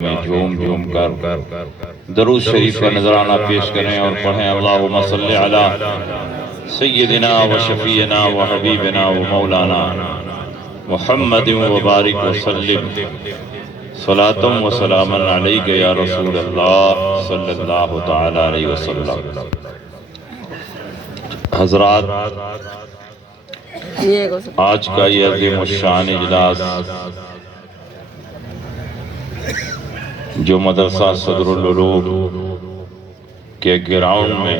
میں جھوم جھوم کر درود شریف کا نذرانہ پیش کریں اور پڑھیں اللہم صلی علی سیدنا و شفیعنا و حبیبنا و مولانا محمد و بارک وسلم صلاۃ و سلاما علیک یا رسول اللہ صلی اللہ تعالی علیہ وسلم۔ حضرات، آج کا یہ عظیم الشان اجلاس جو مدرسہ صدر العلوم کے گراؤنڈ میں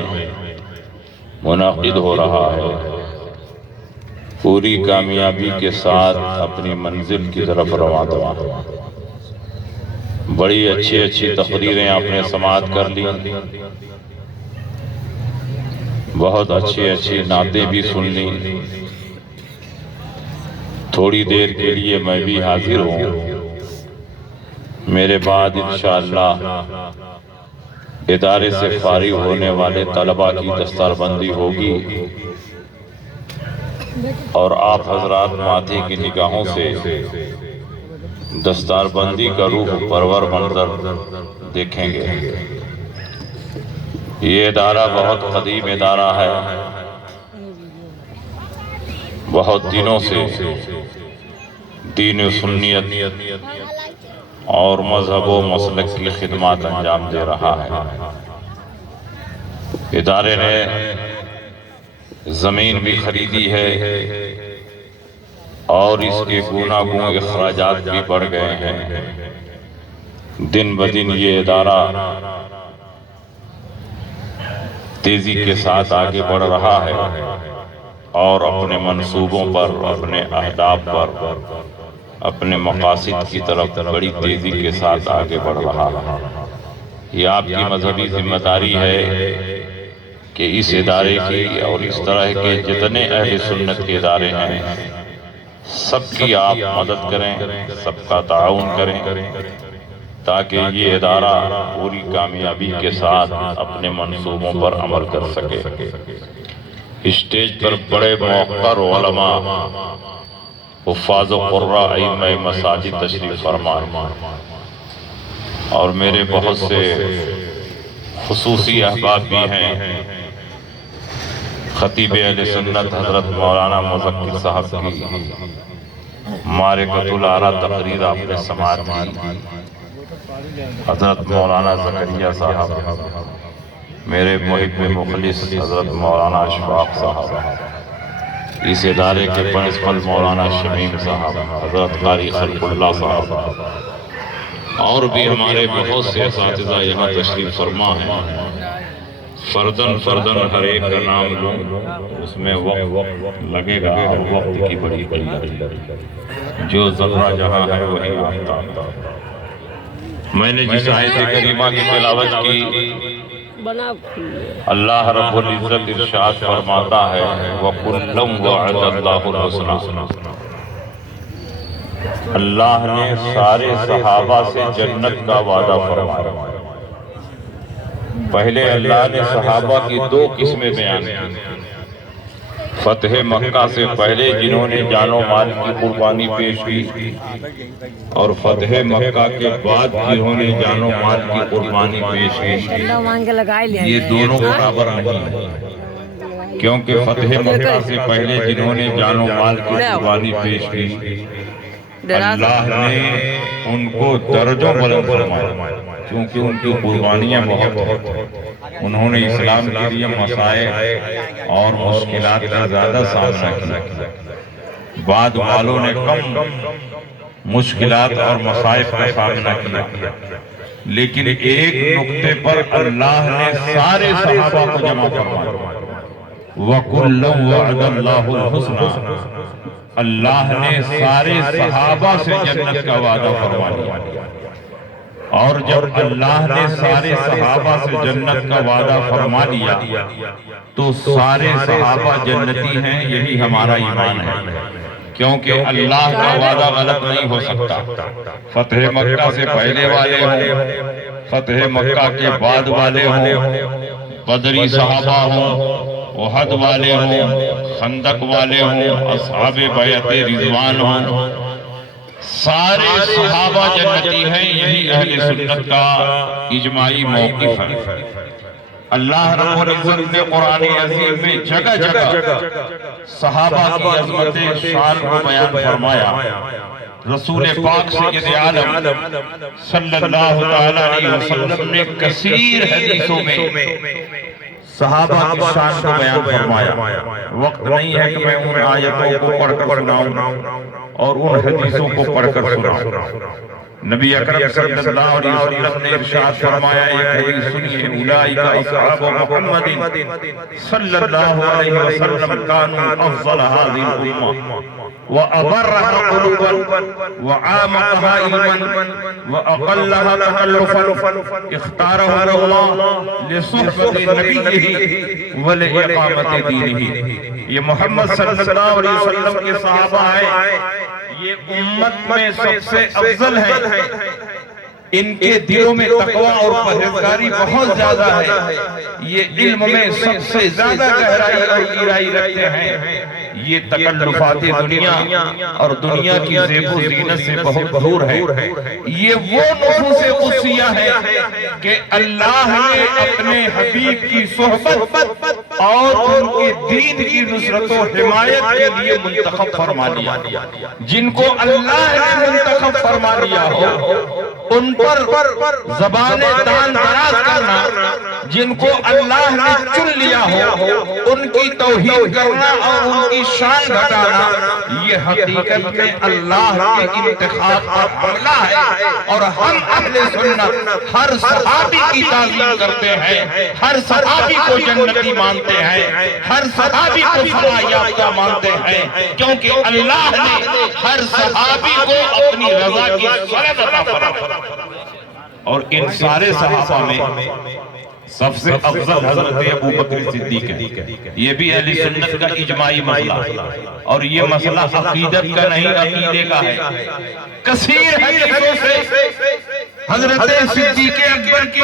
منعقد ہو رہا ہے، پوری کامیابی کے ساتھ اپنی منزل کی طرف رواں ہے۔ بڑی اچھی تقریریں آپ نے سماعت کر لی، بہت اچھی نعتیں بھی سن لی۔ تھوڑی دیر کے لیے میں بھی حاضر ہوں، میرے بعد انشاءاللہ ادارے سے فارغ ہونے والے طلباء کی دستار بندی ہوگی اور آپ حضرات ماتھے کی نگاہوں سے دستار بندی کا روح پرور منظر دیکھیں گے۔ یہ ادارہ بہت قدیم ادارہ ہے، بہت دنوں سے دین و سنیت اور مذہب و مسلک کی خدمات انجام دے رہا ہے۔ ادارے نے زمین بھی خریدی ہے اور اس کے گوناگون اخراجات بھی بڑھ گئے ہیں۔ دن بدن یہ ادارہ تیزی کے ساتھ آگے بڑھ رہا ہے اور اپنے منصوبوں پر، اپنے اہداف پر، اپنے مقاصد کی طرف بڑی تیزی کے ساتھ آگے بڑھ رہا ہے۔ یہ آپ کی مذہبی ذمہ داری ہے کہ اس ادارے کی اور اس طرح کے جتنے اہل سنت کے ادارے ہیں سب کی آپ مدد کریں، سب کا تعاون کریں تاکہ یہ ادارہ پوری کامیابی کے ساتھ اپنے منصوبوں پر عمل کر سکے۔ اسٹیج پر بڑے موقر علماء، حفاظ و قراء، ائمہ مساجد تشریف فرمائے اور میرے بہت سے خصوصی احباب بھی ہیں۔ خطیب اہل سنت حضرت مولانا مذکر صاحب کی معرکۃ الآراء تقریر آپ نے سماعت کی۔ حضرت مولانا زکریا صاحب، میرے محب مخلص حضرت مولانا اشفاق صاحب، اس ادارے کے پرنسپل مولانا شمیم صاحب، حضرت قاری خلق اللہ صاحب، اور بھی ہمارے بہت سے اساتذہ یہاں تشریف فرما ہیں۔ فردن ہر ایک کا نام لوں اس میں وقت لگے گا اور وقت کی بڑی قلت، جو ذرہ جہاں ہے وہی آفتاب۔ میں نے جس آیت کریمہ کی تلاوت کی، اللہ رب العزت ارشاد فرماتا ہے وَكُلًّا وَعَدَ اللَّهُ الْحُسْنَى۔ اللہ نے سارے صحابہ سے جنت کا وعدہ فرمایا۔ پہلے اللہ نے صحابہ کی دو قسمیں بیان کی۔ فتح مکہ سے پہلے جنہوں نے جان و مال کی قربانی پیش کی، اور فتح مکہ کے بعد جنہوں نے جان و مال کی قربانی پیش کی، یہ دونوں برابر نہیں ہیں، کیونکہ فتح مکہ سے پہلے جنہوں نے جان و مال کی قربانی پیش کی اللہ نے ان کو درجوں بلند فرمایا، کیونکہ ان کی قربانیاں بہت ہیں۔ انہوں نے اسلام کے لیے مسائل اور مشکلات کا زیادہ سامنا کیا، بعد والوں نے کم مشکلات اور مصائب کا سامنا کیا، لیکن ایک نقطے پر اللہ نے سارے صحابہ کو جمع فرمایا۔ وَكُلًّا وَعَدَ اللَّهُ الْحُسْنَى۔ اللہ نے سارے صحابہ سے جنت کا وعدہ فرما لیا، اور جب اللہ نے سارے صحابہ سے جنت کا وعدہ فرما لیا تو سارے صحابہ جنتی ہیں، یہی ہمارا ایمان ہے، کیونکہ اللہ کا وعدہ غلط نہیں ہو سکتا۔ فتح مکہ سے پہلے والے ہوں، فتح مکہ کے بعد والے ہوں، بدری صحابہ ہوں، احد والے ہوں، خندق والے ہوں، اصحاب بیعت رضوان ہوں، سارے صحابہ جنتی ہیں، یہی اہل سنت کا اجماعی موقف ہے۔ اللہ رب العزت نے قرآن عظیم میں جگہ جگہ صحابہ کی عظمت شان کو بیان فرمایا۔ رسول پاک سید عالم صلی اللہ علیہ وسلم نے کثیر حدیثوں میں صحابہ کی شان کو بیان فرمایا۔ وقت نہیں ہے کہ میں ان آیتوں کو پڑھ کر سناؤں اور ان حدیثوں کو پڑھ کر سناؤں۔ نبی اکرم صلی اللہ علیہ وسلم نے ارشاد فرمایا، ایک حدیث سنیے، اولئک اصحاب محمد صلی اللہ علیہ وسلم كانوا افضل هذه الامه وابرها قلوبا وعامقها علما واقلها تكلفا اختارهم الله لصحبة نبيه ولاقامة دينه۔ یہ محمد صلی اللہ علیہ وسلم کے صحابہ ہیں، یہ امت میں سب سے افضل ہے، ان کے دلوں میں تقویٰ اور پرہیزگاری بہت زیادہ ہے، یہ علم میں سب سے زیادہ گہرائی اور گہرائی رکھتے ہیں، یہ تکلفات دنیا اور دنیا کی زیب و زینت سے بہت دور ہے۔ یہ وہ نفوس قدسیہ ہے کہ اللہ نے اپنے حبیب کی صحبت اور ان کے دین کی نصرت و حمایت کے لیے منتخب فرما لیا۔ جن کو اللہ نے منتخب فرما لیا ہو ان پر زبان دان دراز کرنا، جن کو اللہ نے چن لیا ہو ان کی توہین کرنا اور ان کی شان گھٹانا، یہ حقیقت میں اللہ کے انتخاب کا حملہ ہے۔ اور ہم اہل سنت ہر صحابی کی تعظیم کرتے ہیں، ہر صحابی کو جنتی مانتے ہیں، ہر صحابی کو فلاح یافتہ مانتے ہیں، کیونکہ اللہ نے ہر صحابی کو اپنی رضا کی سند عطا فرمائی۔ اور ان سارے صحابہ میں سب سے افضل حضرت ابو بکر صدیق ہے۔ یہ بھی اہل سنت کا اجماعی مسئلہ، اور یہ مسئلہ عقیدت کا نہیں، عقیدے کا ہے۔ کثیر حدیثوں سے حضرت صدیق اکبر کی